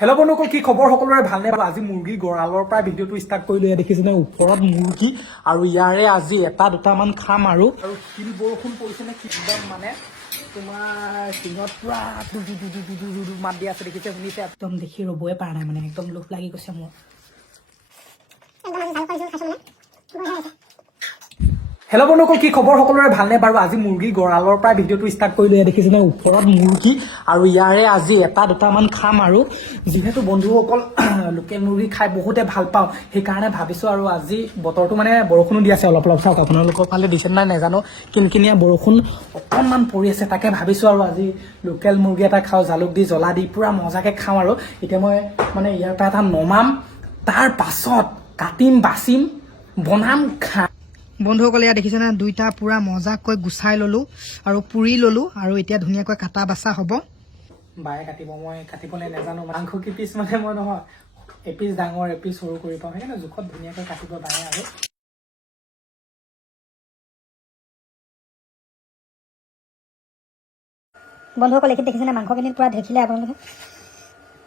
Hello' বন্ধুসকল, কি খবৰ? সকলোৰে ভালনে? আজি মুৰ্গী গঁৰালৰ পৰা ভিডিঅ'টো ষ্টাৰ্ট কৰিলো। দেখিছেনে ওপৰত মুৰ্গী, আৰু ইয়াৰে আজি এটা দুটামান খাম আৰু শিল বৰষুণ পৰিছে নে কি মানে তোমাৰ দিনত পুৰা মাত দি আছে, দেখিছে শুনিছে? একদম দেখি ৰ'বই পৰা নাই, মানে একদম লোভ লাগি গৈছে মোৰ। হেল্ল' বন্ধুসকল, কি খবৰ? সকলোৰে ভালনে বাৰু? আজি মুৰ্গী গঁৰালৰ পৰা ভিডিঅ'টো ষ্টাৰ্ট কৰিলো। দেখিছেনে ওপৰত মুৰ্গী, আৰু ইয়াৰে আজি এটা দুটামান খাম আৰু যিহেতু বন্ধুসকল লোকেল মুৰ্গী খাই বহুতে ভাল পাওঁ, সেইকাৰণে ভাবিছোঁ আৰু আজি বতৰটো মানে বৰষুণো দি আছে অলপ অলপ। চাওক আপোনালোকৰ ফালে দিছে নাই নাজানো, কিনকিনীয়া বৰষুণ অকণমান পৰি আছে। তাকে ভাবিছোঁ আৰু আজি লোকেল মুৰ্গী এটা খাওঁ, জালুক দি জ্বলা দি পুৰা মজাকৈ খাওঁ। আৰু এতিয়া মই মানে ইয়াৰ পৰা এটা নমাম, তাৰ পাছত কাটিম, বাচিম, বনাম, খাম। বন্ধুসকল, ইয়াত দেখিছেনে দুইটা পুৰা মজাকৈ গুচাই ল'লোঁ আৰু পুৰি ল'লোঁ, আৰু এতিয়া ধুনীয়াকৈ কাটা বাচা হ'ব। বায়ে কাটিব, মই কাটিবলৈ নাজানো। মাংস কিপিচ মানে মই নহয়, এপিচ ডাঙৰ এপিচ সৰু কৰি পাওঁ, সেইকাৰণে জোখত ধুনীয়াকৈ কাটিব বায়ে। আৰু বন্ধুসকল, এইখিনি দেখিছেনে মাংসখিনি পুৰা দেখিলে আপোনালোকে?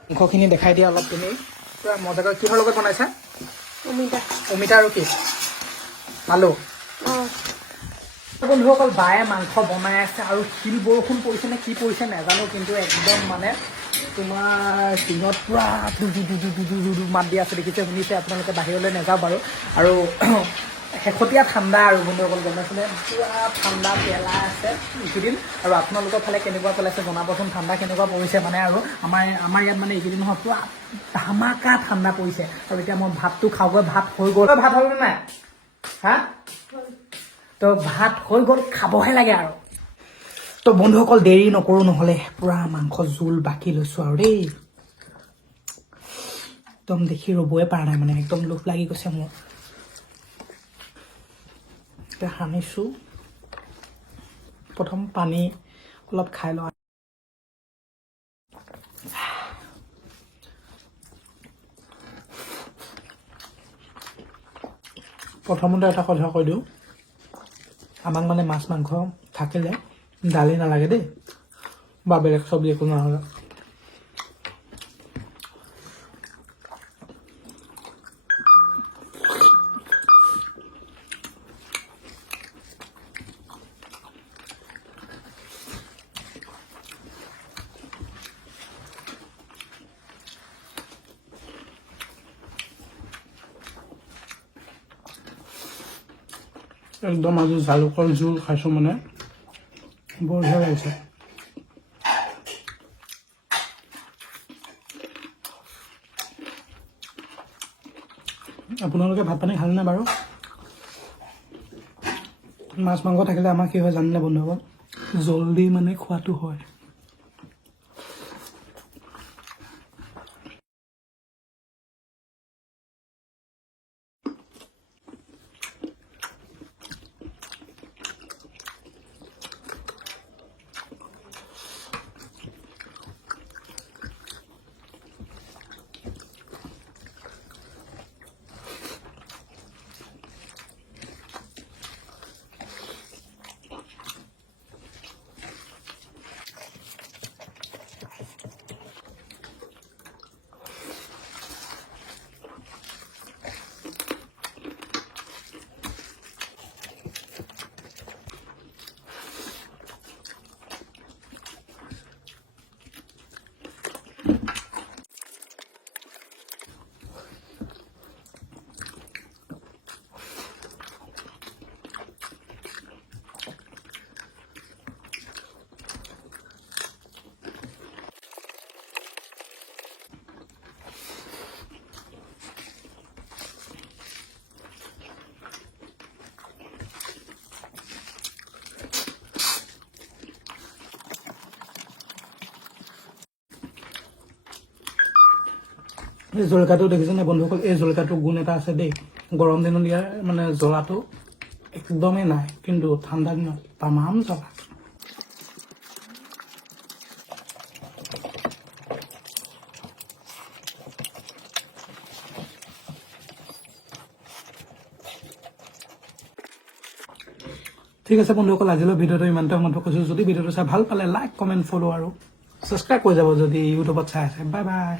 মাংসখিনি দেখাই দিয়া অলপ তুমি, পুৰা মজাকৈ। কিহৰ লগত বনাইছা? অমিতা আৰু কি? আলু। বন্ধুসকল, বায়ে মাংস বনাই আছে, আৰু শিল বৰষুণ পৰিছে নে কি পৰিছে নাজানো, কিন্তু একদম মানে তোমাৰ দিনত পুৰা মাত দি আছে, দেখিছে শুনিছে? আপোনালোকে বাহিৰলৈ নাযাওঁ বাৰু। আৰু শেহতীয়া ঠাণ্ডা আৰু বন্ধুসকল, গম পাইছেনে? পুৰা ঠাণ্ডা পেলাই আছে এইকেইদিন। আৰু আপোনালোকৰ ফালে কেনেকুৱা পেলাইছে জনাবচোন, ঠাণ্ডা কেনেকুৱা পৰিছে মানে। আৰু আমাৰ ইয়াত মানে এইকেইদিন নহয় পুৰা ধামাকা ঠাণ্ডা পৰিছে। আৰু এতিয়া মই ভাতটো খাওঁগৈ। ভাত হৈ গ'ল। ভাত হ'ল নাই? হা? তো ভাত হৈ গ'ল, খাবহে লাগে আৰু। তো বন্ধুসকল, দেৰি নকৰোঁ, নহ'লে পুৰা মাংস জোল বাকি লৈছোঁ আৰু দেই। একদম দেখি ৰ'বই পৰা নাই, মানে একদম লোভ লাগি গৈছে মোৰ। এতিয়া সানিছোঁ, প্ৰথম পানী অলপ খাই লওঁ। প্ৰথমতে এটা কথা কৈ দিওঁ, আমাক মানে মাছ মাংস থাকিলে দালি নালাগে দেই, বা বেলেগ চব্জি একো নালাগে। একদম আজি জালুকৰ জোল খাইছোঁ, মানে বঢ়িয়া লাগিছে। আপোনালোকে ভাত পানী খালেনে বাৰু? মাছ মাংস থাকিলে আমাৰ কি হয় জানেনে বন্ধুসকল? জল্দি মানে খোৱাটো হয়। এই জলকীয়াটো দেখিছেনে বন্ধুসকল? এই জলকীয়াটোৰ গুণ এটা আছে দেই, গৰম দিনত ইয়াৰ মানে জ্বলাটো একদমেই নাই, কিন্তু ঠাণ্ডা দিনত তামাম জ্বলা। ঠিক আছে বন্ধুসকল, আজিলৈ ভিডিঅ'টো ইমানতে সমাপ্ত কৰিছোঁ। যদি ভিডিঅ'টো চাই ভাল পালে লাইক, কমেণ্ট, ফ'ল' আৰু ছাবস্ক্ৰাইব কৰি যাব যদি ইউটিউবত চাই আছে। Bye bye.